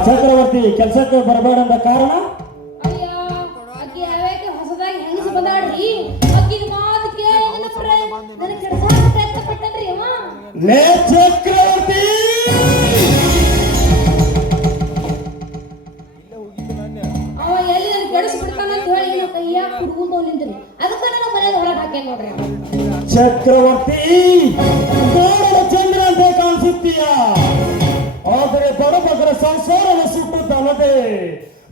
ಚಕ್ರವರ್ತಿ ಕೆಲಸಕ್ಕೆ ಬರಬೇಡ ಅಂತ ಕಾರಣ ಅಯ್ಯ ಅಕ್ಕಿ ಯಾವಾಗ ಹೊಸದಾಗಿ ಹೆಂಗಸ ಬಂದಾಡ್ರಿ ಅಕ್ಕಿನ ಮಾತು ಕೇಳಿ ನನ್ನ ಕೆಡಸಾಕ ಪ್ರಯತ್ನ ಪಟ್ಟನ್ರಿ ಅವ ಲೇ ಚಕ್ರವರ್ತಿ ಅವ ಎಲ್ಲಿ ನನ್ನ ಕೆಡಸ ಬಿಡ್ತಾನ ಅಂತ ಹೇಳಿ ನಾವು ಕೈಯಾಗ ಕುಡ್ಕೊಂಡು ನಿಂತ್ರಿ ಅದಕ್ಕೆ ನನ್ನ ಮನೆಯ ಹೊರಗೆ ಹಾಕ್ಯಾನ ನೋಡ್ರಿ ಚಕ್ರವರ್ತಿ ನೋಡಲು ಚಂದ್ರ ಅಂತ ಕಾಣಿಸುತ್ತೀಯ ಆದರೆ ಬಡಬಗರ ಸಂಸಾರನ ಸುಟ್ಟುತ್ತಲ್ಲದೆ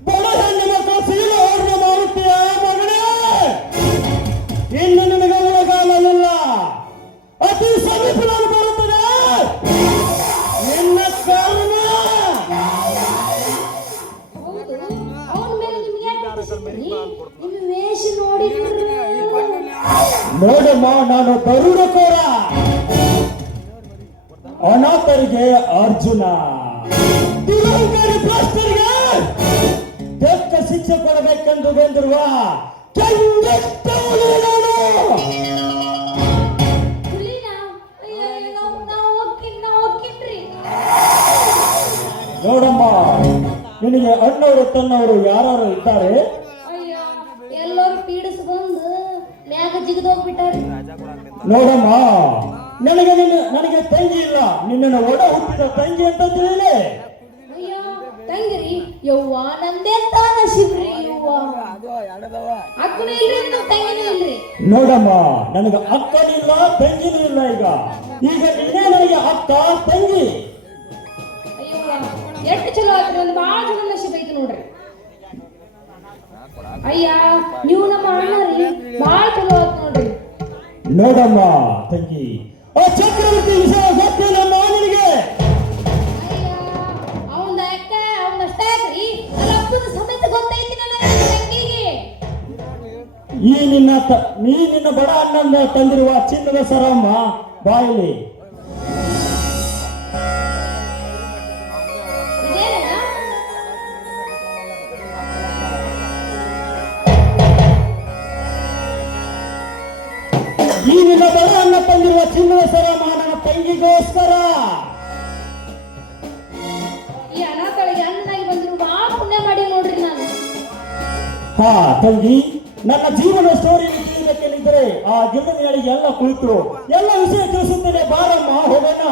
ಬಡ ಹೆಣ್ಣು ಮಕ್ಕಳ ಸೀಲ ಅವ್ರನ್ನ ಮಾಡುತ್ತೀಯ ಮಗನೇ ಇನ್ನು ನಿನಗೆ ಒಳಗಾಲಲ್ಲ ಅತಿ ಸಮೀಪದಲ್ಲಿ ಬರುತ್ತದೆ ನಿನ್ನ ಕಾರಣ ಹೌದು ಅವನ ಮೇಲೆ ನಿಮ್ಗೆ ಯಾಕೆ ಸಿಕ್ಕಿದ್ರಿ ನಿಮ್ಮ ವೇಷ ನೋಡಿ ನೋಡಮ್ಮ ನಾನು ಗರುಡಕೋರ ಅನಾಥರಿಗೆ ಅರ್ಜುನ ದುರಹಂಕಾರಿ ಭ್ರಷ್ಟರಿಗೆ ತಕ್ಕ ಶಿಕ್ಷೆ ಕೊಡಬೇಕೆಂದು ಬಂದಿರುವ ಕೆಂಗಷ್ಟವನು ನಾನು. ನೋಡಮ್ಮ ನಿನಗೆ ಅಣ್ಣವರು ತನ್ನವರು ಯಾರು ಇದ್ದಾರೆ ಎಲ್ಲರೂ ಪೀಡಿಸ್ಕೊಂಡು ಮ್ಯಾಗ ಜಿಗಿದು ಹೋಗ್ಬಿಟ್ಟಾರೆ ನೋಡಮ್ಮ ನನಗೆ ತಂಗಿ ಇಲ್ಲ ನಿನ್ನನ್ನು ಒಡ ಹುಟ್ಟಿದ ತಂಗಿ ಅಂತ ತಿಳಿಯಲೇ ಅಯ್ಯೋ ತಂಗಿರಿ ಯವ್ವ ನಂದೆಂತ ನಶಿಬ್ರಿ ಯವ್ವ ಅಕ್ಕನೂ ಇಲ್ರಿ ತಂಗಿನೂ ಇಲ್ರಿ ನೋಡಮ್ಮ ನನಗೆ ಅಕ್ಕನೂ ಇಲ್ಲ ತಂಗಿನೂ ಇಲ್ಲ ಈಗ ನೀನೇ ನನಗೆ ಅಕ್ಕ ತಂಗಿ ಅಯ್ಯವ್ವ ಎಷ್ಟು ಚಲೋ ಆತ್ರಿ ಒಂದು ಭಾಳ ಚಲೋ ನಶೀಬ್ ಐತಿ ನೋಡ್ರಿ ಅಯ್ಯ ನೀವು ನಮ್ಮ ಅಣ್ಣ ರೀ ಭಾಳ ಚಲೋ ಆತ್ ನೋಡ್ರಿ ನೋಡಮ್ಮ ತಂಗಿ ಆ ಚಕ್ರವರ್ತಿ ವಿಷಯ ಗೊತ್ತಿಲ್ಲ ನಿನಗೆ ಅವನ ಅಕ್ಕ ಅವನಷ್ಟೇ ಆಕ್ರಿ ಅಲ್ಲ ಅಪ್ಪನ ಸಮೇತ ಗೊತ್ತೈತಿ ನನ್ನ ತಂಗಿಗೆ ನೀ ನಿನ್ನ ಬಡ ಅಣ್ಣನ ತಂದಿರುವ ಚಿನ್ನದ ಸರಮ್ಮ ಬಾಯಿಲಿ ಈ ನಿನ್ನ ಬಡ ಅಣ್ಣ ತಂದಿರುವ ಚಿನ್ನದ ಸರಮ್ಮ ನನ್ನ ತಂಗಿಗೋಸ್ಕರ ಈ ಅನಾಥಳಿಗೆ ಅಣ್ಣನಾಗಿ ಬಂದ್ರು ಭಾಳ ಪುಣ್ಯ ಮಾಡಿ ನೋಡ್ರಿ ನಾನು ಹಾ ತಂಗಿ ನನ್ನ ಜೀವನ ಸ್ಟೋರಿ ಕೇಳಬೇಕೆಂದಿದ್ದರೆ ಆ ಗಿಲ್ಲನಿಗಳಿಗೆ ಎಲ್ಲ ಕುಳಿತು ಎಲ್ಲ ವಿಷಯ ತಿಳಿಸುತ್ತೇನೆ ಬಾರಮ್ಮ ಹೋಗೋಣ